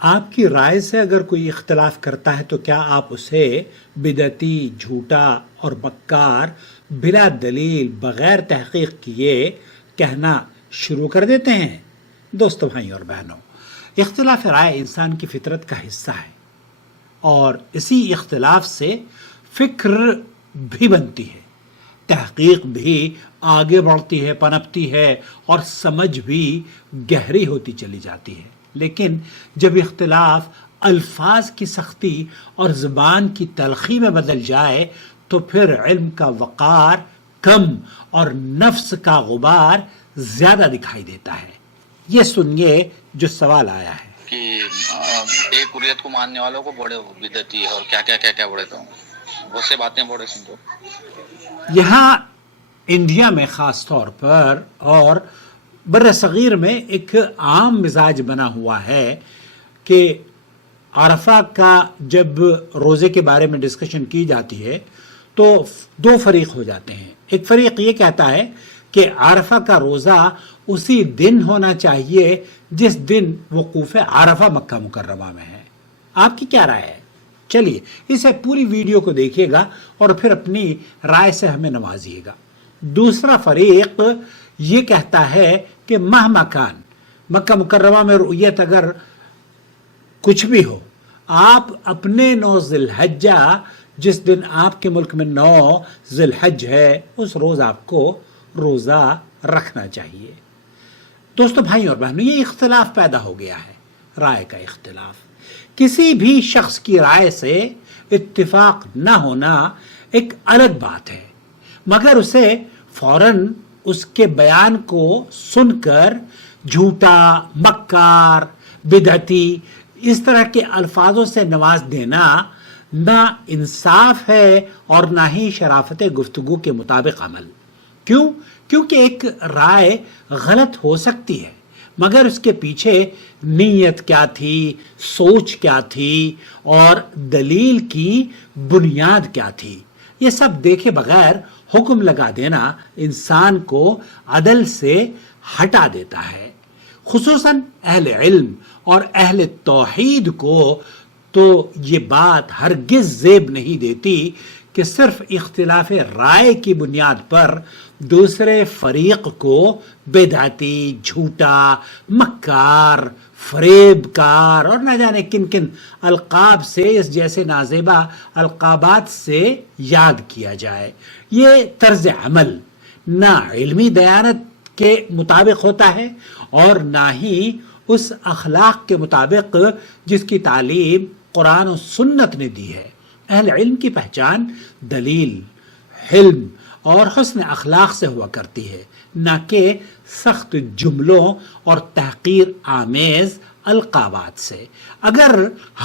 آپ کی رائے سے اگر کوئی اختلاف کرتا ہے تو کیا آپ اسے بدعتی، جھوٹا اور مکار بلا دلیل بغیر تحقیق کیے کہنا شروع کر دیتے ہیں؟ دوستو، بھائیوں اور بہنوں، اختلاف رائے انسان کی فطرت کا حصہ ہے، اور اسی اختلاف سے فکر بھی بنتی ہے، تحقیق بھی آگے بڑھتی ہے، پنپتی ہے، اور سمجھ بھی گہری ہوتی چلی جاتی ہے۔ لیکن جب اختلاف الفاظ کی سختی اور زبان کی تلخی میں بدل جائے تو پھر علم کا وقار کم اور نفس کا غبار زیادہ دکھائی دیتا ہے۔ یہ سنیے جو سوال آیا ہے کہ ایک حریت کو ماننے والوں کو بڑے بدعتی اور کیا بڑے تو بہت سے باتیں بڑے سن کو یہاں انڈیا میں خاص طور پر اور بر صغیر میں ایک عام مزاج بنا ہوا ہے کہ عرفہ کا جب روزے کے بارے میں ڈسکشن کی جاتی ہے تو دو فریق ہو جاتے ہیں۔ ایک فریق یہ کہتا ہے کہ عرفہ کا روزہ اسی دن ہونا چاہیے جس دن وقوف عرفہ مکہ مکرمہ میں ہے۔ آپ کی کیا رائے ہے؟ چلیے اسے پوری ویڈیو کو دیکھیے گا اور پھر اپنی رائے سے ہمیں نوازیے گا۔ دوسرا فریق یہ کہتا ہے کہ مہما کان مکہ مکرمہ میں رؤیت اگر کچھ بھی ہو، آپ اپنے 9 ذی الحجہ جس دن آپ کے ملک میں 9 ذی الحج ہے اس روز آپ کو روزہ رکھنا چاہیے۔ دوستو، بھائی اور بہنوں، یہ اختلاف پیدا ہو گیا ہے، رائے کا اختلاف۔ کسی بھی شخص کی رائے سے اتفاق نہ ہونا ایک الگ بات ہے، مگر اسے فوراً اس کے بیان کو سن کر جھوٹا، مکار، بدعتی اس طرح کے الفاظوں سے نواز دینا نہ انصاف ہے اور نہ ہی شرافت گفتگو کے مطابق عمل۔ کیوں؟ کیونکہ ایک رائے غلط ہو سکتی ہے مگر اس کے پیچھے نیت کیا تھی، سوچ کیا تھی اور دلیل کی بنیاد کیا تھی، یہ سب دیکھے بغیر حکم لگا دینا انسان کو عدل سے ہٹا دیتا ہے۔ خصوصاً اہل علم اور اہل توحید کو تو یہ بات ہرگز زیب نہیں دیتی کہ صرف اختلاف رائے کی بنیاد پر دوسرے فریق کو بدعتی، جھوٹا، مکار، فریب کار اور نہ جانے کن کن القاب سے، اس جیسے نازیبا القابات سے یاد کیا جائے۔ یہ طرز عمل نہ علمی دیانت کے مطابق ہوتا ہے اور نہ ہی اس اخلاق کے مطابق جس کی تعلیم قرآن و سنت نے دی ہے۔ اہل علم کی پہچان دلیل، حلم اور حسن اخلاق سے ہوا کرتی ہے، نہ کہ سخت جملوں اور تحقیر آمیز القابات سے۔ اگر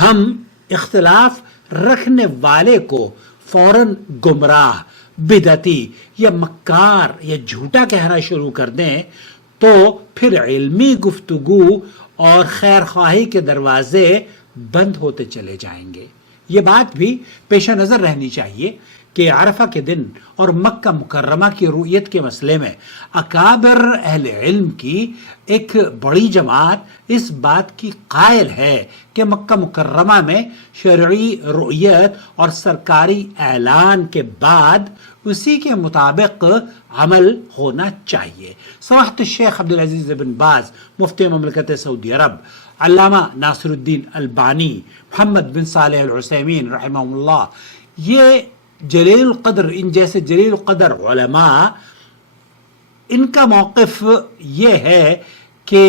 ہم اختلاف رکھنے والے کو فوراً گمراہ، بدعتی یا مکار یا جھوٹا کہنا شروع کر دیں تو پھر علمی گفتگو اور خیر خواہی کے دروازے بند ہوتے چلے جائیں گے۔ یہ بات بھی پیش نظر رہنی چاہیے کہ عرفہ کے دن اور مکہ مکرمہ کی رؤیت کے مسئلے میں اکابر اہل علم کی ایک بڑی جماعت اس بات کی قائل ہے کہ مکہ مکرمہ میں شرعی رؤیت اور سرکاری اعلان کے بعد اسی کے مطابق عمل ہونا چاہیے۔ سماحت الشیخ عبدالعزیز بن باز مفتی مملکت سعودی عرب، علامہ ناصر الدین البانی، محمد بن صالح العثیمین رحمہ اللہ، یہ جلیل القدر، ان جیسے جلیل القدر علماء، ان کا موقف یہ ہے کہ،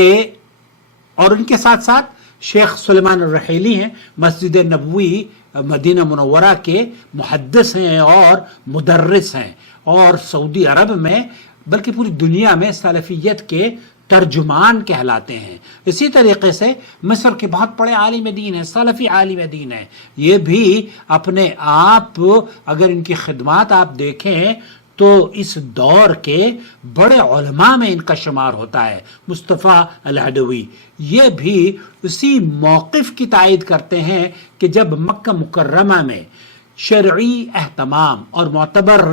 اور ان کے ساتھ ساتھ شیخ سلیمان الرحیلی ہیں، مسجد نبوی مدینہ منورہ کے محدث ہیں اور مدرس ہیں، اور سعودی عرب میں بلکہ پوری دنیا میں سلفیت کے ترجمان کہلاتے ہیں۔ اسی طریقے سے مصر کے بہت بڑے عالم دین ہیں، سلفی عالم دین ہیں، یہ بھی اپنے آپ، اگر ان کی خدمات آپ دیکھیں تو اس دور کے بڑے علماء میں ان کا شمار ہوتا ہے۔ مصطفیٰ العدوی یہ بھی اسی موقف کی تائید کرتے ہیں کہ جب مکہ مکرمہ میں شرعی اہتمام اور معتبر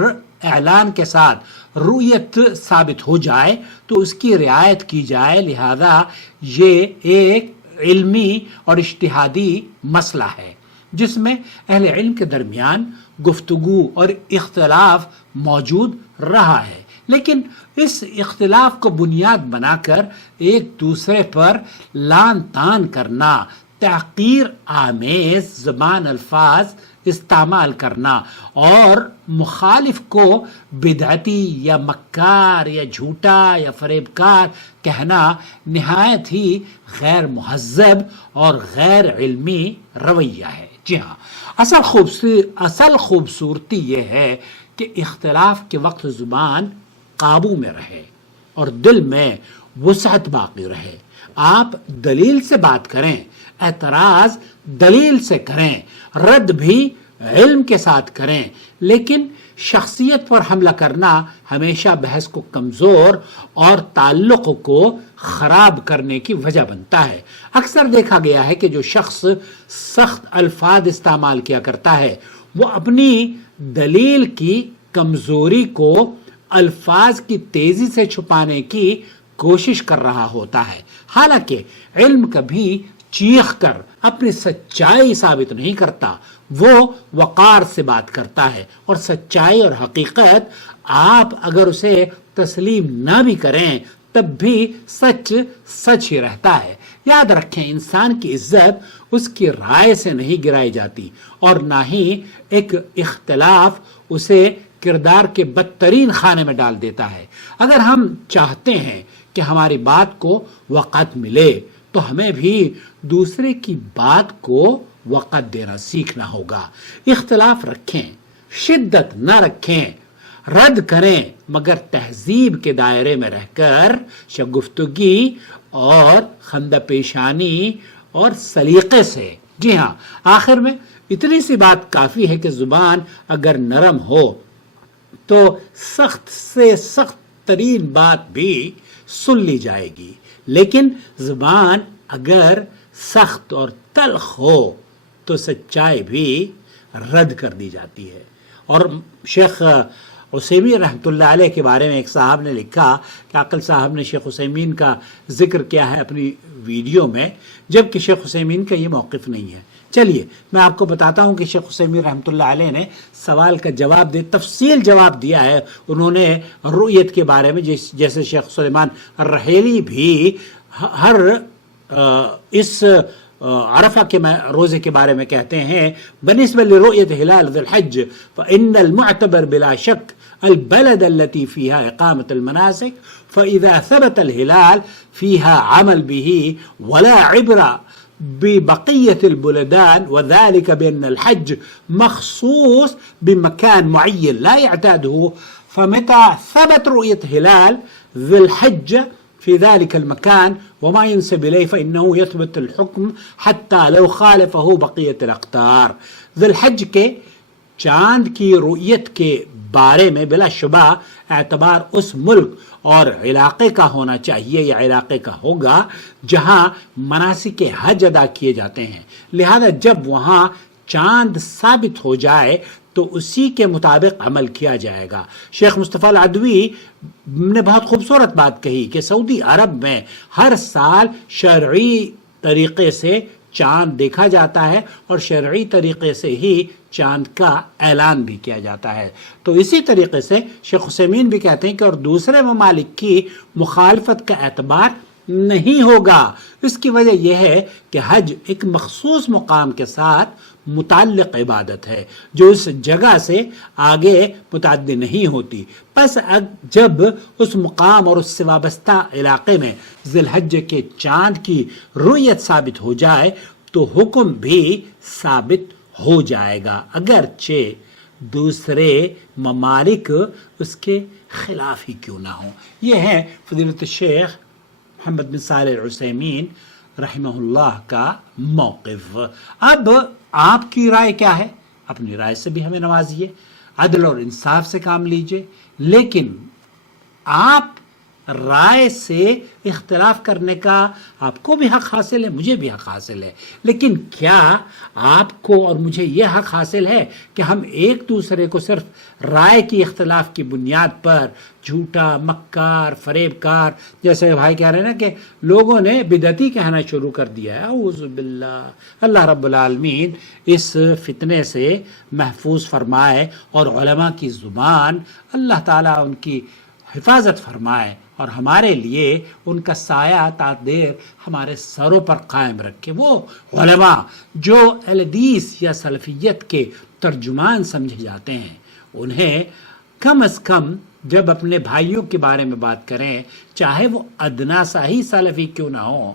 اعلان کے ساتھ رؤیت ثابت ہو جائے تو اس کی رعایت کی جائے، لہذا یہ ایک علمی اور اجتہادی مسئلہ ہے جس میں اہل علم کے درمیان گفتگو اور اختلاف موجود رہا ہے، لیکن اس اختلاف کو بنیاد بنا کر ایک دوسرے پر لان تان کرنا، تحقیر آمیز زبان الفاظ استعمال کرنا اور مخالف کو بدعتی یا مکار یا جھوٹا یا فریب کار کہنا نہایت ہی غیر مہذب اور غیر علمی رویہ ہے۔ جی ہاں، اصل خوبصورتی یہ ہے کہ اختلاف کے وقت زبان قابو میں رہے اور دل میں وسعت باقی رہے۔ آپ دلیل سے بات کریں، اعتراض دلیل سے کریں، رد بھی علم کے ساتھ کریں، لیکن شخصیت پر حملہ کرنا ہمیشہ بحث کو کمزور اور تعلق کو خراب کرنے کی وجہ بنتا ہے۔ اکثر دیکھا گیا ہے کہ جو شخص سخت الفاظ استعمال کیا کرتا ہے وہ اپنی دلیل کی کمزوری کو الفاظ کی تیزی سے چھپانے کی کوشش کر رہا ہوتا ہے، حالانکہ علم کبھی چیخ کر اپنی سچائی ثابت نہیں کرتا، وہ وقار سے بات کرتا ہے، اور سچائی اور حقیقت آپ اگر اسے تسلیم نہ بھی کریں تب بھی سچ سچ ہی رہتا ہے۔ یاد رکھیں، انسان کی عزت اس کی رائے سے نہیں گرائی جاتی اور نہ ہی ایک اختلاف اسے کردار کے بدترین خانے میں ڈال دیتا ہے۔ اگر ہم چاہتے ہیں کہ ہماری بات کو وقت ملے تو ہمیں بھی دوسرے کی بات کو وقت دینا سیکھنا ہوگا۔ اختلاف رکھیں، شدت نہ رکھیں، رد کریں، مگر تہذیب کے دائرے میں رہ کر شگفتگی اور خندہ پیشانی اور سلیقے سے۔ جی ہاں، آخر میں اتنی سی بات کافی ہے کہ زبان اگر نرم ہو تو سخت سے سخت ترین بات بھی سن لی جائے گی، لیکن زبان اگر سخت اور تلخ ہو تو سچائی بھی رد کر دی جاتی ہے۔ اور شیخ عثیمین رحمۃ اللہ علیہ کے بارے میں ایک صاحب نے لکھا کہ عاقل صاحب نے شیخ عثیمین کا ذکر کیا ہے اپنی ویڈیو میں، جبکہ شیخ عثیمین کا یہ موقف نہیں ہے۔ چلیے میں آپ کو بتاتا ہوں کہ شیخ عثیمین رحمۃ اللہ علیہ نے سوال کا جواب تفصیل جواب دیا ہے۔ انہوں نے رؤیت کے بارے میں جیسے شیخ سلیمان الرحیلی بھی ہر اس عرفہ کے روزے کے بارے میں کہتے ہیں، بنسبة لرؤية هلال ذي الحج فإن المعتبر بلا شك البلد التي فيها إقامة المناسك، فإذا ثبت الهلال فيها عمل به ولا عبرة ببقية البلدان، وذلك بأن الحج مخصوص بمكان معين لا يعتاده، فمتى ثبت رؤية هلال ذي الحجة في ذلك المكان وما ينسب إليه فإنه يثبت الحكم حتى لو خالفه بقية الأقطار۔ ذی الحج کے چاند کی رؤیت کے بارے میں بلا شبہ اعتبار اس ملک اور علاقے کا ہونا چاہیے یا علاقے کا ہوگا جہاں مناسک حج ادا کیے جاتے ہیں، لہذا جب وہاں چاند ثابت ہو جائے تو اسی کے مطابق عمل کیا جائے گا۔ شیخ مصطفیٰ العدوی نے بہت خوبصورت بات کہی کہ سعودی عرب میں ہر سال شرعی طریقے سے چاند دیکھا جاتا ہے اور شرعی طریقے سے ہی چاند کا اعلان بھی کیا جاتا ہے۔ تو اسی طریقے سے شیخ عثیمین بھی کہتے ہیں کہ اور دوسرے ممالک کی مخالفت کا اعتبار نہیں ہوگا۔ اس کی وجہ یہ ہے کہ حج ایک مخصوص مقام کے ساتھ متعلق عبادت ہے جو اس جگہ سے آگے متعدی نہیں ہوتی۔ پس جب اس مقام اور اس سے وابستہ علاقے میں ذی الحج کے چاند کی رؤیت ثابت ہو جائے تو حکم بھی ثابت ہو جائے گا، اگرچہ دوسرے ممالک اس کے خلاف ہی کیوں نہ ہوں۔ یہ ہے فضیلت الشیخ محمد بن صالح العثیمین رحمہ اللہ کا موقف۔ اب آپ کی رائے کیا ہے؟ اپنی رائے سے بھی ہمیں نوازیے، عدل اور انصاف سے کام لیجئے، لیکن آپ رائے سے اختلاف کرنے کا آپ کو بھی حق حاصل ہے، مجھے بھی حق حاصل ہے، لیکن کیا آپ کو اور مجھے یہ حق حاصل ہے کہ ہم ایک دوسرے کو صرف رائے کی اختلاف کی بنیاد پر جھوٹا، مکار، فریب کار، جیسے بھائی کہہ رہے ہیں نا کہ لوگوں نے بدعتی کہنا شروع کر دیا ہے، اعوذ باللہ، اللہ رب العالمین اس فتنے سے محفوظ فرمائے اور علماء کی زبان اللہ تعالیٰ ان کی حفاظت فرمائے اور ہمارے لیے ان کا سایہ تا دیر ہمارے سروں پر قائم رکھے۔ وہ علماء جو اہل حدیث یا سلفیت کے ترجمان سمجھے جاتے ہیں، انہیں کم از کم جب اپنے بھائیوں کے بارے میں بات کریں، چاہے وہ ادنا سا ہی سلفی کیوں نہ ہو،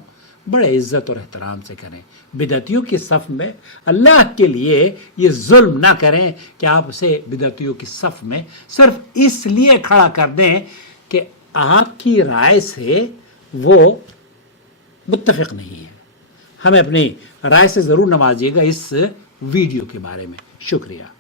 بڑے عزت اور احترام سے کریں۔ بدعتیوں کی صف میں اللہ کے لیے یہ ظلم نہ کریں کہ آپ اسے بدعتیوں کی صف میں صرف اس لیے کھڑا کر دیں کہ آپ کی رائے سے وہ متفق نہیں ہے۔ ہمیں اپنی رائے سے ضرور نوازیے گا اس ویڈیو کے بارے میں۔ شکریہ۔